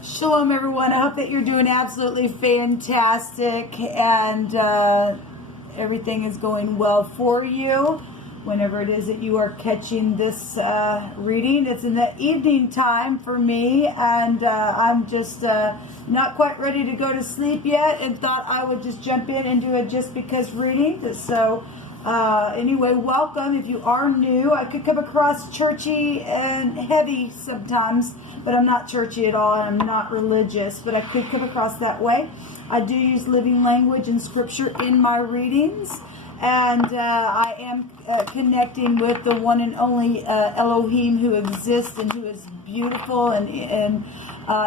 Shalom, everyone. I hope that you're doing absolutely fantastic and everything is going well for you. Whenever it is that you are catching this reading, it's in the evening time for me, and I'm just not quite ready to go to sleep yet, and thought I would just jump in and do a just because reading. So anyway, welcome. If you are new, I could come across churchy and heavy sometimes, but I'm not churchy at all, and I'm not religious, but I could come across that way. I do use living language and scripture in my readings, and I am connecting with the one and only Elohim who exists and who is beautiful, and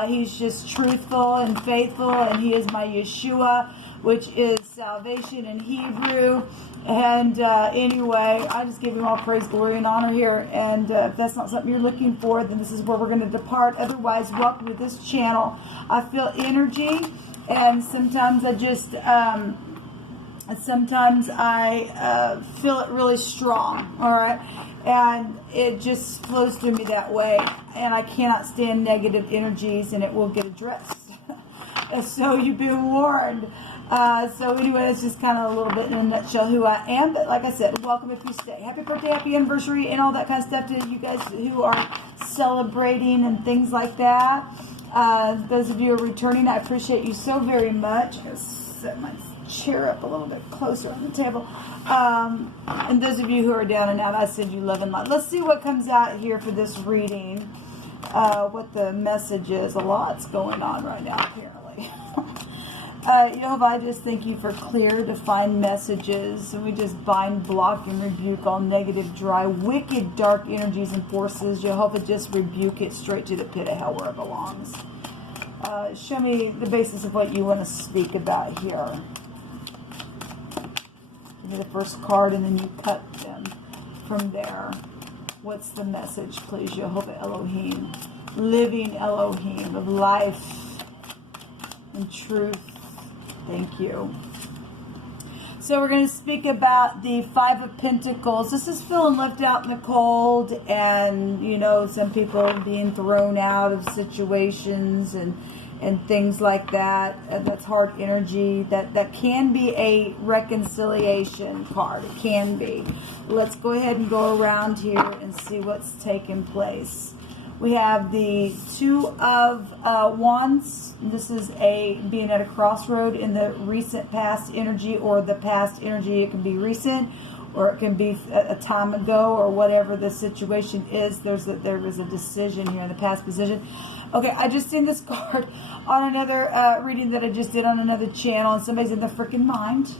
he's just truthful and faithful, and he is my Yeshua, which is salvation in Hebrew. And anyway, I just give him all praise, glory, and honor here. And if that's not something you're looking for, then this is where we're going to depart. Otherwise, welcome to this channel. I feel energy, and sometimes I just, feel it really strong, all right? And it just flows through me that way. And I cannot stand negative energies, and it will get addressed. So you've been warned. So anyway, that's just kind of a little bit in a nutshell who I am. But like I said, welcome if you stay. Happy birthday, happy anniversary, and all that kind of stuff to you guys who are celebrating and things like that. Those of you who are returning, I appreciate you so very much. I'm going to set my chair up a little bit closer on the table. And those of you who are down and out, I send you love and light. Let's see what comes out here for this reading. What the message is. A lot's going on right now, apparently. Jehovah, I just thank you for clear, defined messages. And we just bind, block, and rebuke all negative, dry, wicked, dark energies and forces. Jehovah, just rebuke it straight to the pit of hell where it belongs. Show me the basis of what you want to speak about here. Give me the first card, and then you cut them from there. What's the message, please, Jehovah Elohim? Living Elohim of life and truth. Thank you. So we're going to speak about the Five of Pentacles. This is feeling left out in the cold, and, you know, some people being thrown out of situations and things like that. That's hard energy. That can be a reconciliation card. It can be. Let's go ahead and go around here and see what's taking place. We have the Two of Wands. This is being at a crossroad in the recent past energy, or the past energy. It can be recent, or it can be a time ago, or whatever the situation is. There is a decision here in the past position. Okay, I just seen this card on another reading that I just did on another channel, and somebody's in their freaking mind.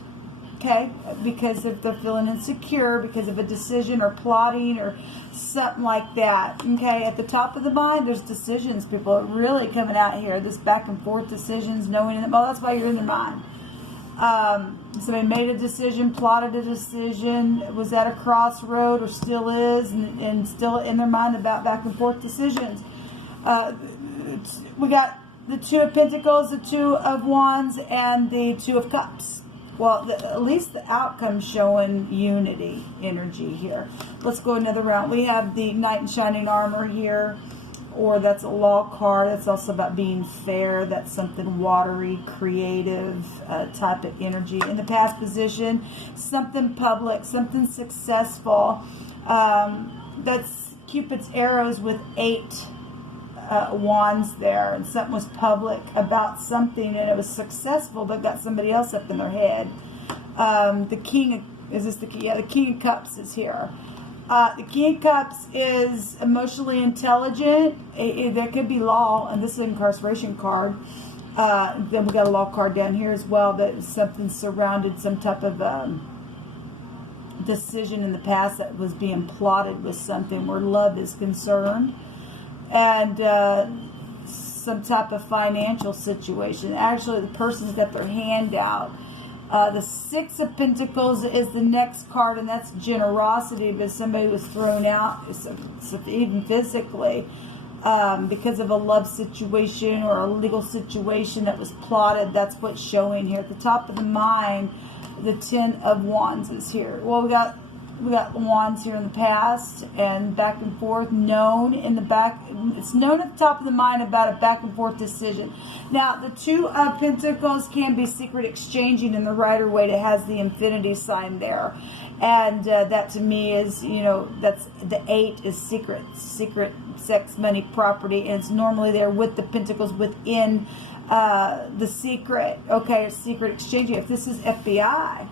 Okay, because if they're feeling insecure because of a decision or plotting or something like that. Okay, at the top of the mind, there's decisions. People are really coming out here. This back and forth decisions, knowing them. Oh, that's why you're in their mind. Somebody made a decision, plotted a decision, was at a crossroad, or still is, and still in their mind about back and forth decisions. We got the Two of Pentacles, the Two of Wands, and the Two of Cups. Well, at least the outcome showing unity energy here. Let's go another round. We have the Knight in Shining Armor here, or that's a law card. That's also about being fair. That's something watery, creative type of energy. In the past position, something public, something successful. That's Cupid's arrows with 8 wands there, and something was public about something, and it was successful, but got somebody else up in their head. The King, is this the King? Yeah, the King of Cups is here. The King of Cups is emotionally intelligent. There could be law, and this is an incarceration card. Then we got a law card down here as well, that something surrounded some type of decision in the past that was being plotted with something where love is concerned. And some type of financial situation. Actually, the person's got their hand out. The Six of Pentacles is the next card, and that's generosity, but somebody was thrown out, even physically, because of a love situation or a legal situation that was plotted. That's what's showing here. At the top of the mind, the Ten of Wands is here. Well, we got We got wands here in the past and back and forth, known in the back. It's known at the top of the mind about a back and forth decision. Now, the Two of Pentacles can be secret exchanging in the Rider-Waite. It has the infinity sign there. And that to me is, you know, that's the 8 is secret, sex, money, property. And it's normally there with the Pentacles within the secret. Okay, it's secret exchanging. If this is FBI,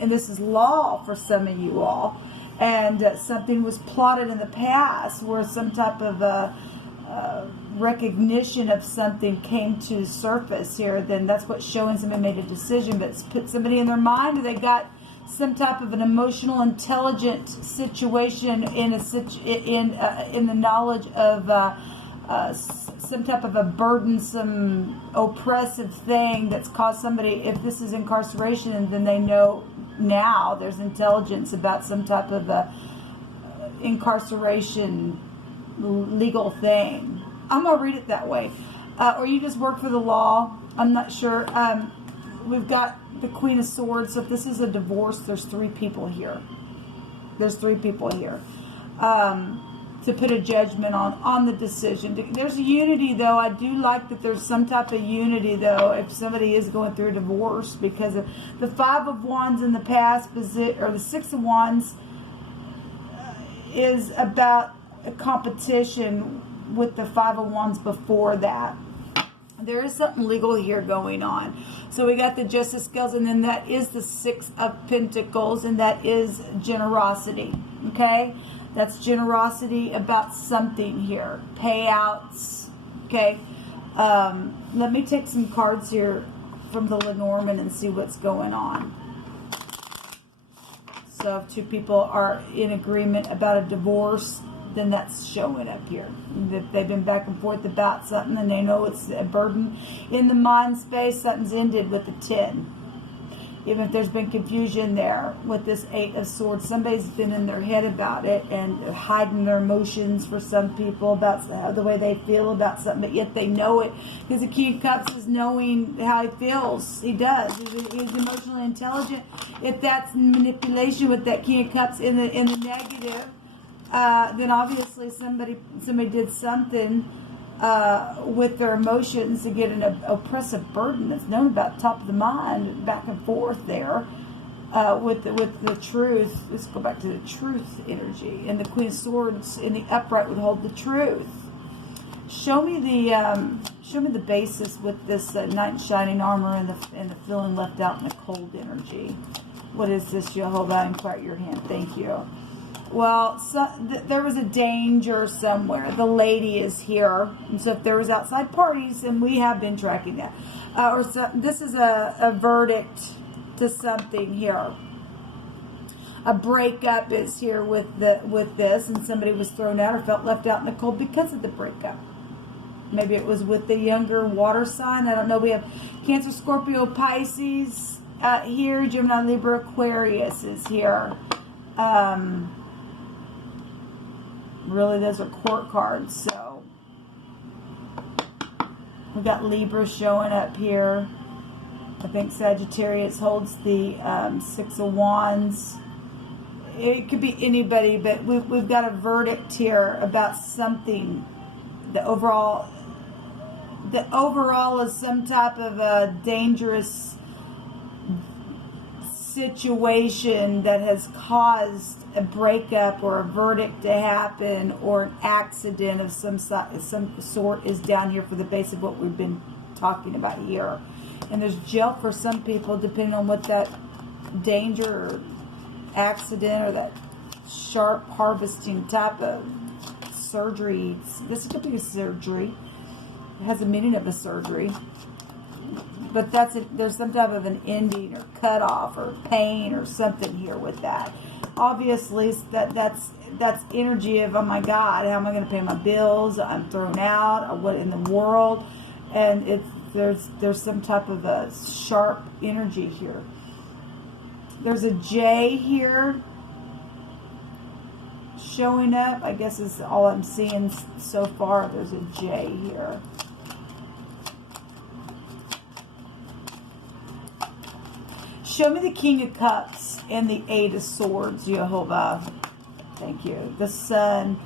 and this is law for some of you all, and something was plotted in the past where some type of recognition of something came to the surface here, then that's what's showing somebody made a decision. But it's put somebody in their mind, or they got some type of an emotional, intelligent situation in the knowledge of some type of a burdensome, oppressive thing that's caused somebody. If this is incarceration, then they know now there's intelligence about some type of a incarceration legal thing. I'm gonna read it that way, or you just work for the law. I'm not sure. We've got the Queen of Swords. So if this is a divorce, there's 3 people here. There's 3 people here to put a judgment on the decision. There's unity, though. I do like that there's some type of unity, though, if somebody is going through a divorce, because of the 5 of Wands in the past, or the 6 of Wands is about a competition with the 5 of Wands before that. There is something legal here going on. So we got the Justice Scales, and then that is the 6 of Pentacles, and that is generosity. Okay? That's generosity about something here. Payouts. Okay? Let me take some cards here from the Lenormand and see what's going on. So if 2 people are in agreement about a divorce, then that's showing up here. If they've been back and forth about something and they know it's a burden in the mind space, something's ended with the 10. Even if there's been confusion there with this 8 of Swords, somebody's been in their head about it and hiding their emotions for some people about the way they feel about something, but yet they know it, because the King of Cups is knowing how he feels. He does. He's emotionally intelligent. If that's manipulation with that King of Cups in the negative, then obviously somebody did something with their emotions to get an oppressive burden that's known about top of the mind, back and forth there with the truth. Let's go back to the truth energy, and the Queen of Swords in the upright would hold the truth. Show me the basis with this Knight in Shining Armor and the feeling left out in the cold energy. What is this, Jehovah? I inquire your hand. Thank you. Well, there was a danger somewhere. The lady is here. And so if there was outside parties, and we have been tracking that. This is a verdict to something here. A breakup is here with this, and somebody was thrown out or felt left out in the cold because of the breakup. Maybe it was with the younger water sign. I don't know. We have Cancer, Scorpio, Pisces here. Gemini, Libra, Aquarius is here. Really, those are court cards. So we got Libra showing up here. I think Sagittarius holds the 6 of Wands. It could be anybody, but we've got a verdict here about something. The overall is some type of a dangerous situation that has caused a breakup or a verdict to happen, or an accident of some sort is down here for the base of what we've been talking about here. And there's jail for some people, depending on what that danger or accident or that sharp harvesting type of surgery. This could be a surgery. It has a meaning of a surgery. But there's some type of an ending or cut off or pain or something here with that. Obviously, that's energy of, oh my God, how am I going to pay my bills? I'm thrown out. What in the world? And there's some type of a sharp energy here. There's a J here showing up. I guess is all I'm seeing so far. There's a J here. Show me the King of Cups and the Eight of Swords, Jehovah. Thank you. The Sun.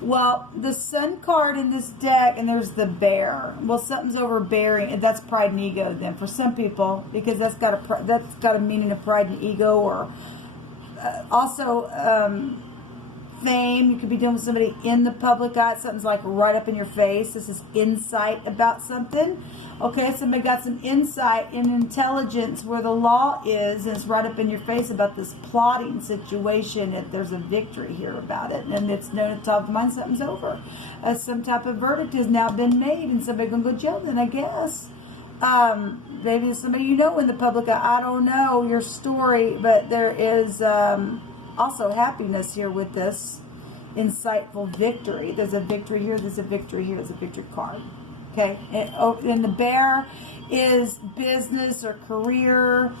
Well, the Sun card in this deck, and there's the Bear. Well, something's overbearing, and that's pride and ego. Then for some people, because that's got a meaning of pride and ego, or also fame. You could be dealing with somebody in the public eye. Something's like right up in your face. This is insight about something. Okay, somebody got some insight and intelligence where the law is, and it's right up in your face about this plotting situation. If there's a victory here about it, and it's known at the top of the mind, something's over. Some type of verdict has now been made, and somebody gonna go to jail then, I guess. Maybe it's somebody you know in the public eye. I don't know your story, but there is also happiness here with this insightful victory. There's a victory here, there's a victory here, there's a victory card. Okay, and the Bear is business or career.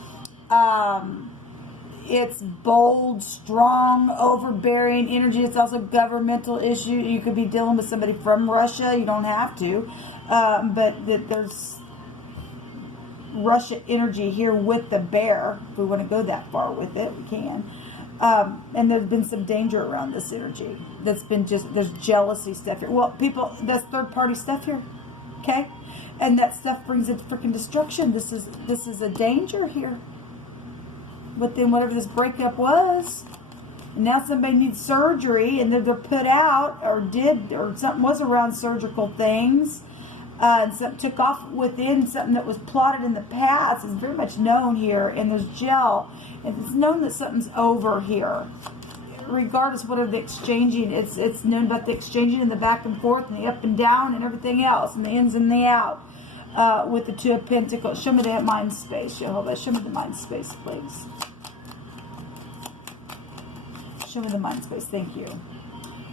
It's bold, strong, overbearing energy. It's also governmental issue. You could be dealing with somebody from Russia. You don't have to, but there's Russia energy here with the Bear. If we want to go that far with it, we can. And there's been some danger around this energy. That's been there's jealousy stuff here. Well, people, that's third party stuff here. Okay, and that stuff brings in freaking destruction. This is a danger here. Within whatever this breakup was, and now somebody needs surgery, and they're put out, or something was around surgical things, and something took off within something that was plotted in the past. Is very much known here, and there's gel, and it's known that something's over here. Regardless of what of the exchanging, it's known about the exchanging and the back and forth and the up and down and everything else, and the ins and the out, with the Two of Pentacles. Show me that mind space, Jehovah. Show me the mind space, please. Show me the mind space. Thank you.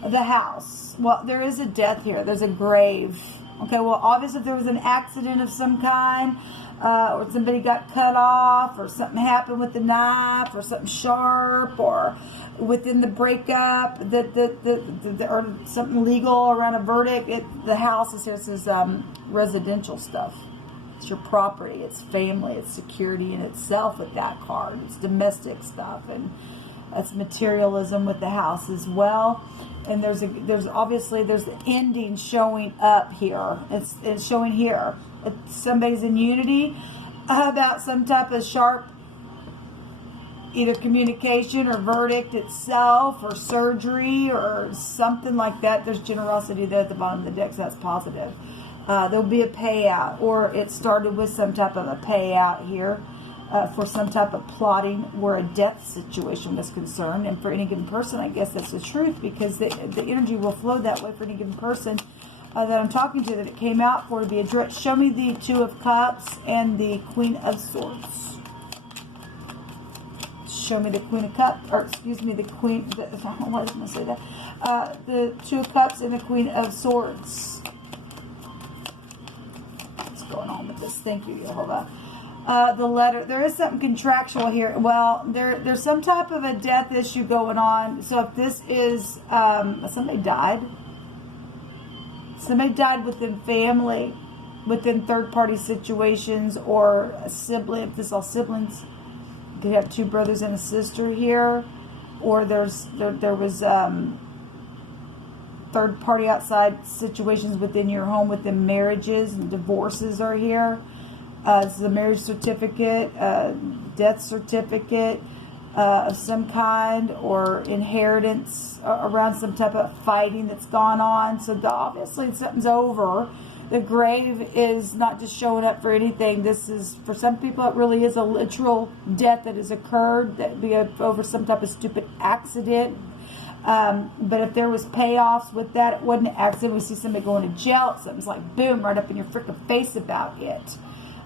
The House. Well, there is a death here. There's a grave. Okay, well, obviously if there was an accident of some kind, or somebody got cut off, or something happened with the knife, or something sharp, or within the breakup, or something legal around a verdict. The House is here. This is residential stuff. It's your property. It's family. It's security in itself with that card. It's domestic stuff, and that's materialism with the House as well. And there's obviously the ending showing up here. It's showing here. Somebody's in unity about some type of sharp either communication or verdict itself, or surgery or something like that. There's generosity there at the bottom of the deck, so that's positive. There'll be a payout, or it started with some type of a payout here for some type of plotting where a death situation was concerned. And for any given person, I guess that's the truth, because the energy will flow that way for any given person that I'm talking to, that it came out for to be addressed. Show me the Two of Cups and the Queen of Swords. Show me the Queen of Cups, or excuse me, the Queen. Why did I say that? The Two of Cups and the Queen of Swords. What's going on with this? Thank you, Jehovah. The letter. There is something contractual here. Well, there's some type of a death issue going on. So if this is somebody died. Somebody died within family, within third-party situations, or a sibling. If this is all siblings, you could have two brothers and a sister here, or there was third-party outside situations within your home, within marriages, and divorces are here. This is a marriage certificate, death certificate of some kind, or inheritance around some type of fighting that's gone on. So obviously something's over. The grave is not just showing up for anything. This is, for some people, it really is a literal death that has occurred, that be over some type of stupid accident. But if there was payoffs with that, it wasn't an accident. We see somebody going to jail. Something's like, boom, right up in your freaking face about it.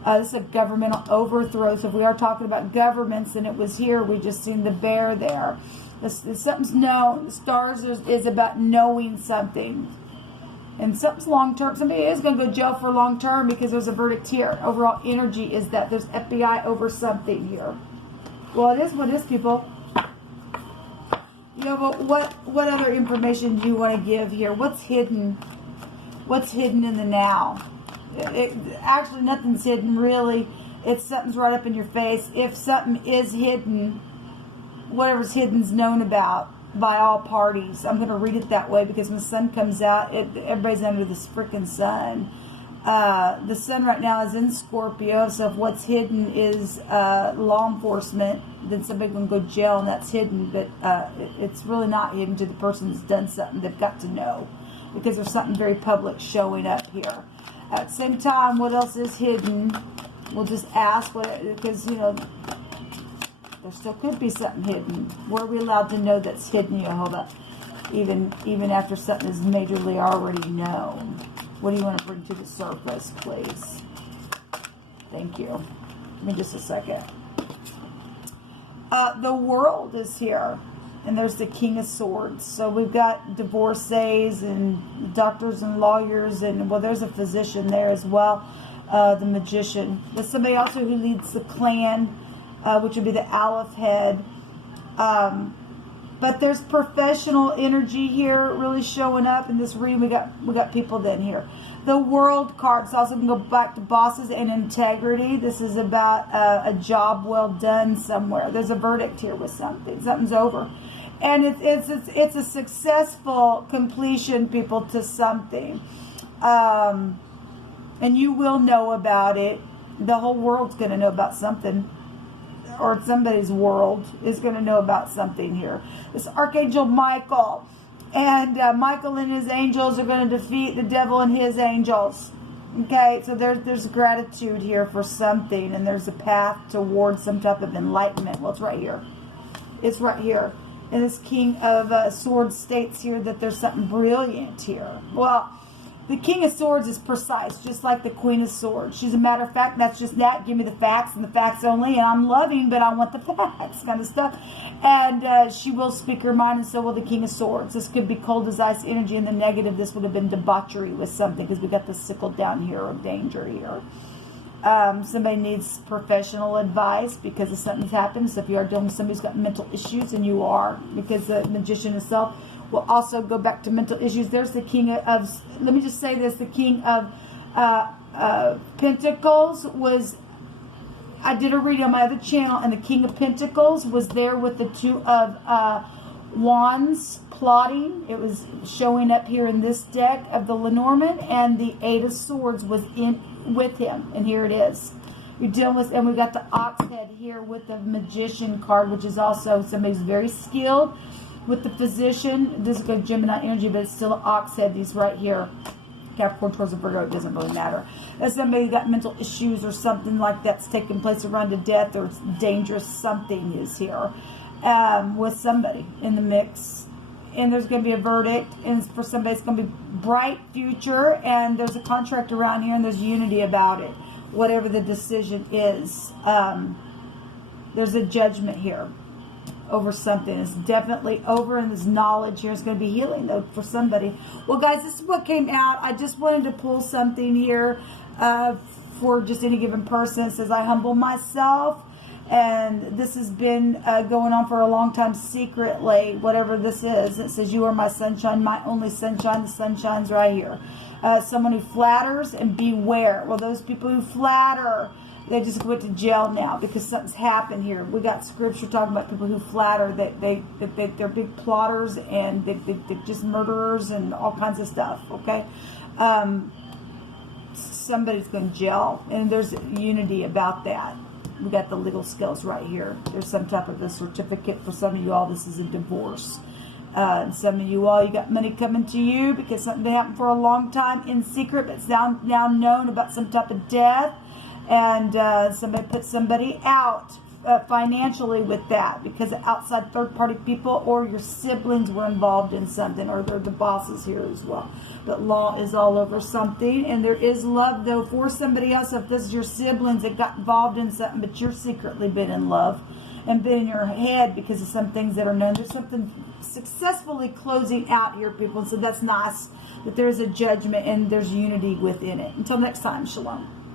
This is a governmental overthrow. So if we are talking about governments, and it was here, we just seen the Bear there. Something's known. The Stars is about knowing something. And something's long-term. Somebody is going to go to jail for long-term because there's a verdict here. Overall energy is that there's FBI over something here. Well, it is what it is, people. You know, but what other information do you want to give here? What's hidden? What's hidden in the now? Actually, nothing's hidden, really. It's something's right up in your face. If something is hidden, whatever's hidden's known about by all parties. I'm going to read it that way because when the sun comes out, everybody's under this freaking sun. The sun right now is in Scorpio, so if what's hidden is law enforcement, then somebody can go to jail and that's hidden, but it's really not hidden to the person who's done something. They've got to know because there's something very public showing up here. At the same time, what else is hidden? We'll just ask, because, you know, there still could be something hidden. Were we allowed to know that's hidden, Jehovah, even after something is majorly already known? What do you want to bring to the surface, please? Thank you. Give me just a second. The world is here. And there's the King of Swords. So we've got divorcees and doctors and lawyers. And, well, there's a physician there as well. The magician. There's somebody also who leads the clan, which would be the Aleph head. But there's professional energy here really showing up in this reading. We got people then here. The World card is also going to go back to bosses and integrity. This is about a job well done somewhere. There's a verdict here with something. Something's over. And it's a successful completion, people, to something. And you will know about it. The whole world's going to know about something. Or somebody's world is going to know about something here. This Archangel Michael. And Michael and his angels are going to defeat the devil and his angels. Okay, so there's gratitude here for something. And there's a path towards some type of enlightenment. Well, it's right here. It's right here. And this King of Swords states here that there's something brilliant here. Well, the King of Swords is precise, just like the Queen of Swords. She's a matter of fact, that's just that. Give me the facts and the facts only. And I'm loving, but I want the facts kind of stuff. And she will speak her mind, and so will the King of Swords. This could be cold as ice energy. In the negative, this would have been debauchery with something, because we got the sickle down here of danger here. Somebody needs professional advice because of something's happened. So if you are dealing with somebody who's got mental issues, and you are, because the magician himself will also go back to mental issues. There's the King of, let me just say this, the King of Pentacles was, I did a reading on my other channel, and the King of Pentacles was there with the Two of Wands plotting. It was showing up here in this deck of the Lenormand, and the Eight of Swords was in with him, and here it is. You're dealing with, and we got the Ox head here with the Magician card, which is also somebody's very skilled. With the Physician, this is good Gemini energy, but it's still an Ox head. These right here, Capricorn, Taurus, and Virgo, it doesn't really matter. If somebody got mental issues or something like that's taking place around to death, or it's dangerous, something is here with somebody in the mix. And there's going to be a verdict, and for somebody it's going to be bright future, and there's a contract around here, and there's unity about it. Whatever the decision is, there's a judgment here over something. It's definitely over, and there's knowledge here. It's going to be healing, though, for somebody. Well, guys, this is what came out. I just wanted to pull something here for just any given person. It says, I humble myself. And this has been going on for a long time secretly, whatever this is. It says, you are my sunshine, my only sunshine. The sun shines right here. Someone who flatters, and beware. Well, those people who flatter, they just went to jail now because something's happened here. We got scripture talking about people who flatter, that they're big plotters, and they're just murderers and all kinds of stuff, okay? Somebody's going to jail, and there's unity about that. We got the legal skills right here. There's some type of a certificate for some of you all. This is a divorce. And some of you all, you got money coming to you because something happened for a long time in secret, but it's now known about some type of death. And somebody put somebody out financially with that because outside third-party people or your siblings were involved in something, or they're the bosses here as well. But law is all over something, and there is love, though, for somebody else. If this is your siblings that got involved in something, but you're secretly been in love and been in your head because of some things that are known. There's something successfully closing out here, people, and so that's nice that there's a judgment and there's unity within it. Until next time, shalom.